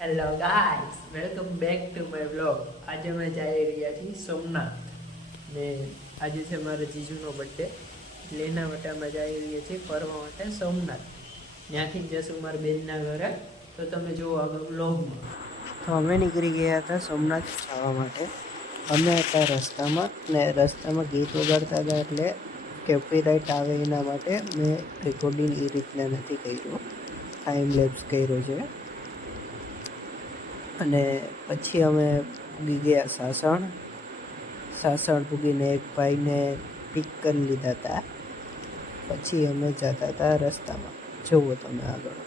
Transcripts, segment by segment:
Hello guys, welcome back to my vlog. આજે અમે જઈ રહ્યા છીએ સોમનાથ ને આજે છે મારા જીજુનો બર્થડે, એટલે એના માટે અમે જઈ રહ્યા છીએ ફરવા માટે સોમનાથ. ત્યાંથી જ જશું મારા બેનના ઘરે, તો તમે જુઓ આગળ વ્લોગમાં. તો અમે નીકળી ગયા હતા સોમનાથ જવા માટે. અમે હતા રસ્તામાં ને રસ્તામાં ગીત વગાડતા હતા, એટલે કોપીરાઇટ આવે એના માટે મેં રેકોર્ડિંગ એ રીતના નથી કર્યું, ટાઈમ લેપ્સ કર્યો છે. અને પછી અમે પૂગી ગયા સાસણ પૂગીને એક ભાઈને પિક કરી લીધા હતા. પછી અમે જતા હતા રસ્તામાં, જુઓ તમે આગળ.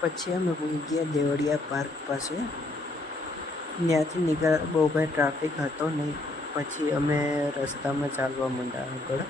પછી અમે પૂગી ગયા દેવળિયા પાર્ક પાસે. ત્યાંથી નીકળ્યા, બહુ ભાઈ ટ્રાફિક હતો નહીં. પછી અમે રસ્તામાં ચાલવા માંડ્યા આગળ.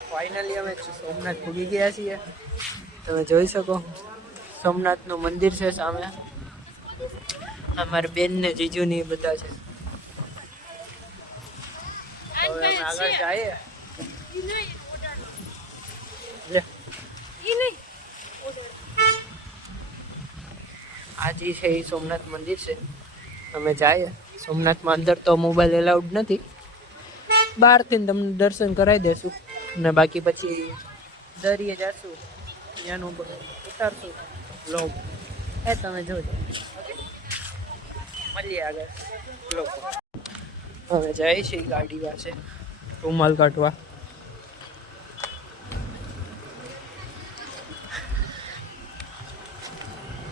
ફાઇનલી અમે સોમનાથ પૂગી ગયા છીએ. તમે જોઈ શકો, સોમનાથનું મંદિર છે સામે. અમારા બેન ને જીજુ ની બધા છે. હવે અમે આગળ જઈએ. આજે છે એ સોમનાથ મંદિર છે. અમે જઈએ સોમનાથમાં. અંદર તો મોબાઈલ એલાઉડ નથી, બહારથી તમને દર્શન કરાવી દેશું ને બાકી પછી દરિયે જશું, ત્યાંનું ઉતારશું બ્લોગ. તમે જોજો. મળીએ આગળ બ્લોગ. હવે જાય છે ગાડી પાસે રૂમાલ કાઢવા.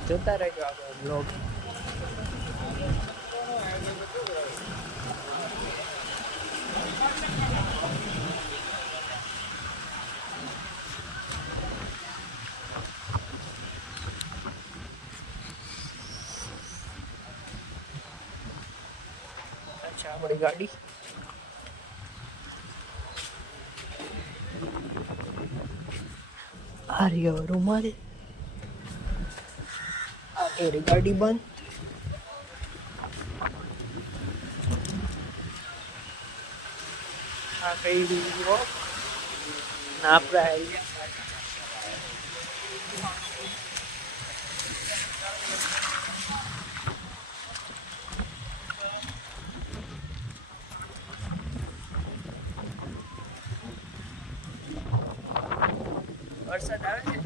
જોતા રહેજો આગળ બ્લોગ. આપણી ગાડી આ રહ્યો રૂમાલ. આ ગાડી બંધ. આ કઈ ના આપણે વરસાદ આવે છે.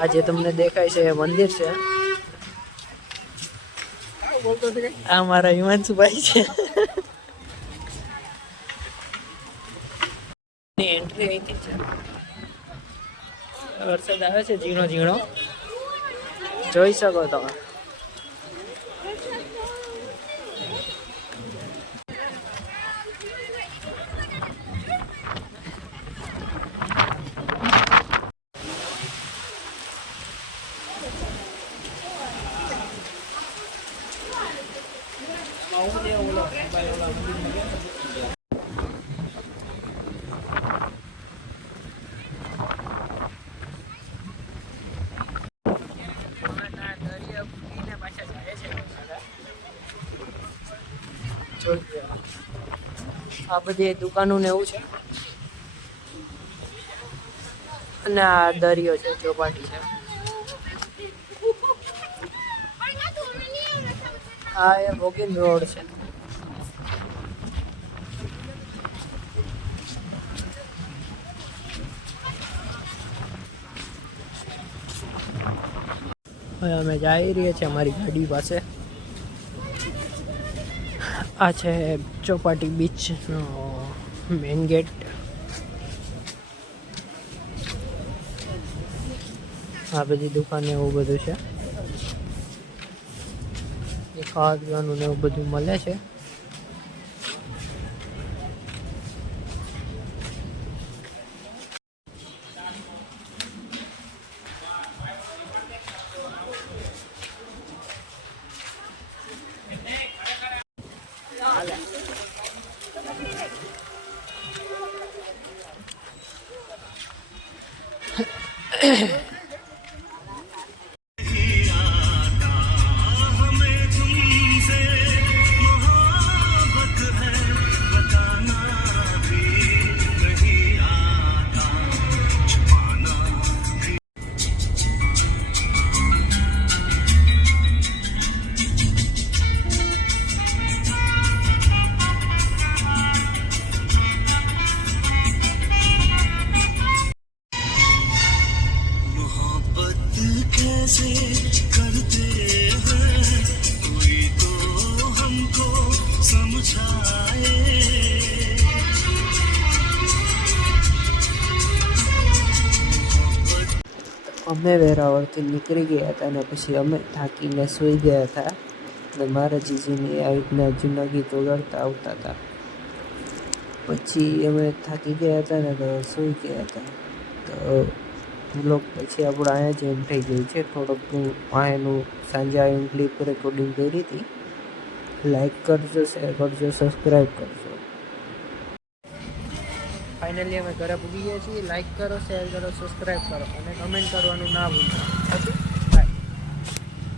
આજે તમને દેખાય છે મંદિર છે. આ મારા હિમાંશુભાઈ છે. એન્ટ્રી અહીંથી છે. વરસાદ આવે છે ઝીણો ઝીણો, જોઈ શકો તમે. આ બધી દુકાનો ને એવું છે, અને આ દરિયો છે, ચોપાટી છે. આ એ બોગીન રોડ છે. હવે અમે જઈ રહ્યા છીએ અમારી ગાડી પાસે. આ છે ચોપાટી બીચનો મેઇન ગેટ. આ બધી દુકાને એવું બધું છે, એ ખાવા પીવાનું ને એવું બધું મળે છે. कैसे करते हैं कोई तो हमको समझाए. અમે વેરાવળથી નીકળી ગયા હતા અને પછી અમે થાકીને સૂઈ ગયા હતા અને મારા જીજીની આ રીતના જૂના ગીત વગાડતા આવતા હતા. પછી અમે થાકી ગયા હતા ને તો સૂઈ ગયા હતા. તો વ્લોગ પછી આપણે અહીંયા જ એમ થઈ ગયું છે. થોડોક અહીંયાનું સાંજે આવીને ક્લિપ રેકોર્ડિંગ કરી હતી. લાઈક કરજો, શેર કરજો, સબસ્ક્રાઈબ કરજો. ફાઇનલી અમે ઘરે પૂગી ગયા છીએ. લાઈક કરો, શેર કરો, સબસ્ક્રાઈબ કરો અને કમેન્ટ કરવાનું ના ભૂલતા.